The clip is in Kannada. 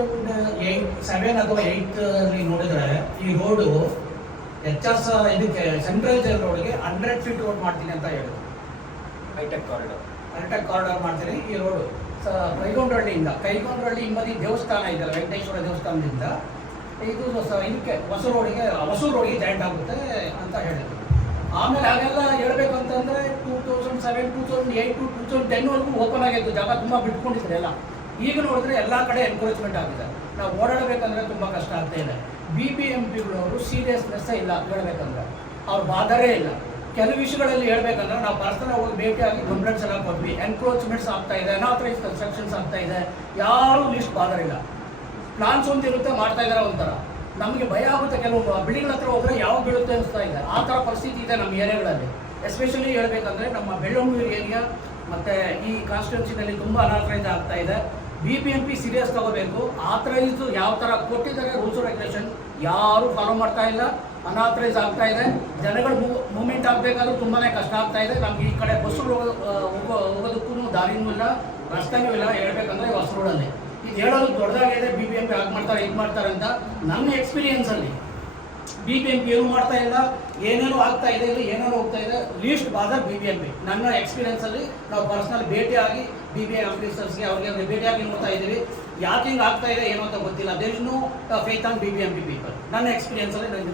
2007 ಅಥವಾ 8 ನೋಡಿದ್ರೆ ಈ ರೋಡು ಇದಕ್ಕೆ ಸೆಂಟ್ರಲ್ ಜೈಲ್ ರೋಡ್ಗೆ 100 ಫೀಟ್ ರೋಡ್ ಮಾಡ್ತೀನಿ ಅಂತ ಹೇಳಿದ್ರು. ಹೈಟೆಕ್ ಕಾರಿಡಾರ್ ಮಾಡ್ತೀನಿ ಈ ರೋಡು ಕೈಗೊಂಡ್ರಳ್ಳಿಯಿಂದ ಹಿಂಬದಿ ದೇವಸ್ಥಾನ ಇದೆಯಲ್ಲ, ವೆಂಕಟೇಶ್ವರ ದೇವಸ್ಥಾನದಿಂದ ಇದು ಇದಕ್ಕೆ ಹೊಸೂರು ರೋಡಿಗೆ ಜಾಯಿಂಟ್ ಆಗುತ್ತೆ ಅಂತ ಹೇಳಿದ್ರು. ಆಮೇಲೆ ಹಾಗೆಲ್ಲ ಹೇಳ್ಬೇಕಂತಂದ್ರೆ 2007, 2008, 2010ವರೆಗೂ ಓಪನ್ ಆಗಿತ್ತು, ಜಾಗ ತುಂಬ ಬಿಟ್ಕೊಂಡಿದ್ರು ಎಲ್ಲ. ಈಗ ನೋಡಿದ್ರೆ ಎಲ್ಲ ಕಡೆ ಎನ್ಕರೇಜ್ಮೆಂಟ್ ಆಗಿದೆ. ನಾವು ಓಡಾಡಬೇಕಂದ್ರೆ ತುಂಬ ಕಷ್ಟ ಆಗ್ತಾ ಇದೆ. BBMPಗಳವರು ಸೀರಿಯಸ್ನೆಸ್ಸೇ ಇಲ್ಲ ಹೇಳ್ಬೇಕಂದ್ರೆ, ಅವ್ರು ಬಾಧರೇ ಇಲ್ಲ. ಕೆಲವು ವಿಷಯಗಳಲ್ಲಿ ಹೇಳ್ಬೇಕಂದ್ರೆ ನಾವು ಪರ್ಸನಲ್ ಹೋಗಿ ಭೇಟಿಯಾಗಿ ಕಂಪ್ಲೇಂಟ್ಸ್ ಎಲ್ಲ ಕೊಟ್ವಿ. ಎನ್ಕ್ರೋಚ್ಮೆಂಟ್ಸ್ ಆಗ್ತಾ ಇದೆ, ಅನಾಥರೈಸ್ ಕನ್ಸ್ಟ್ರಕ್ಷನ್ಸ್ ಆಗ್ತಾ ಇದೆ, ಯಾರೂ ಲಿಸ್ಟ್ ಬಾಧರಿಲ್ಲ. ಪ್ಲಾನ್ಸ್ ಒಂದು ಇರುತ್ತೆ, ಮಾಡ್ತಾ ಇದ್ದಾರೆ ಒಂಥರ. ನಮಗೆ ಭಯ ಆಗುತ್ತೆ, ಕೆಲವು ಬಿಲ್ಡಿಂಗ್ ಹತ್ರ ಹೋದರೆ ಯಾವಾಗ ಬೀಳುತ್ತೆ ಅನಿಸ್ತಾ ಇದೆ. ಆ ಥರ ಪರಿಸ್ಥಿತಿ ಇದೆ ನಮ್ಮ ಏರಿಯಾಗಳಲ್ಲಿ. ಎಸ್ಪೆಷಲಿ ಹೇಳ್ಬೇಕಂದ್ರೆ ನಮ್ಮ ಬೆಳ್ಳಂಗೂರು ಏರಿಯಾ ಮತ್ತು ಈ ಕಾನ್ಸ್ಟಿಟ್ಯೂನ್ಸಿನಲ್ಲಿ ತುಂಬ ಅನಾಥರೈಸ್ ಆಗ್ತಾ ಇದೆ. BBMP ಸೀರಿಯಸ್ ತಗೋಬೇಕು. ಆಥರೈಸ್ ಯಾವ ಥರ ಕೊಟ್ಟಿದ್ದಾರೆ ರೂಲ್ಸ್ ರೆಗ್ಯುಲೇಷನ್ ಯಾರೂ ಫಾಲೋ ಮಾಡ್ತಾ ಇಲ್ಲ, ಅನಾಥರೈಸ್ ಆಗ್ತಾ ಇದೆ. ಜನಗಳು ಮೂವ್ಮೆಂಟ್ ಆಗಬೇಕಾದ್ರೂ ತುಂಬಾ ಕಷ್ಟ ಆಗ್ತಾ ಇದೆ. ನಮ್ಗೆ ಈ ಕಡೆ ಬಸ್ಸುಗಳು ಹೋಗೋದಕ್ಕೂ ದಾರಿನೂ ಇಲ್ಲ, ರಸ್ತೆನೂ ಇಲ್ಲ. ಹೇಳ್ಬೇಕಂದ್ರೆ ಹೊಸ ರೋಡಲ್ಲಿ ಇದು ಹೇಳೋದು ದೊಡ್ಡದಾಗಿದೆ. BBMP ಹಾಗೆ ಮಾಡ್ತಾರೆ, ಇದು ಮಾಡ್ತಾರೆ ಅಂತ. ನನ್ನ ಎಕ್ಸ್ಪೀರಿಯನ್ಸಲ್ಲಿ BBMP ಏನು ಮಾಡ್ತಾ ಇಲ್ಲ, ಏನೇನೋ ಆಗ್ತಾ ಇದೆ, ಇಲ್ಲಿ ಏನೇನೋ ಹೋಗ್ತಾ ಇದೆ. ಲೀಸ್ಟ್ ಬಾದರ್ BBMP. ನನ್ನ ಎಕ್ಸ್ಪೀರಿಯನ್ಸಲ್ಲಿ ನಾವು ಪರ್ಸನಲ್ ಭೇಟಿಯಾಗಿ BBI ಆಫೀಸರ್ಸ್ಗೆ ಅವ್ರಿಗೆ ಭೇಟಿಯಾಗಿ ನೋಡ್ತಾ ಇದ್ದೀವಿ. ಯಾಕೆ ಹಿಂಗೆ ಆಗ್ತಾ ಇದೆ ಏನೋ ಅಂತ ಗೊತ್ತಿಲ್ಲ. There is no faith on BBMP people. ನನ್ನ ಎಕ್ಸ್ಪೀರಿಯನ್ಸಲ್ಲಿ ನನಗೆ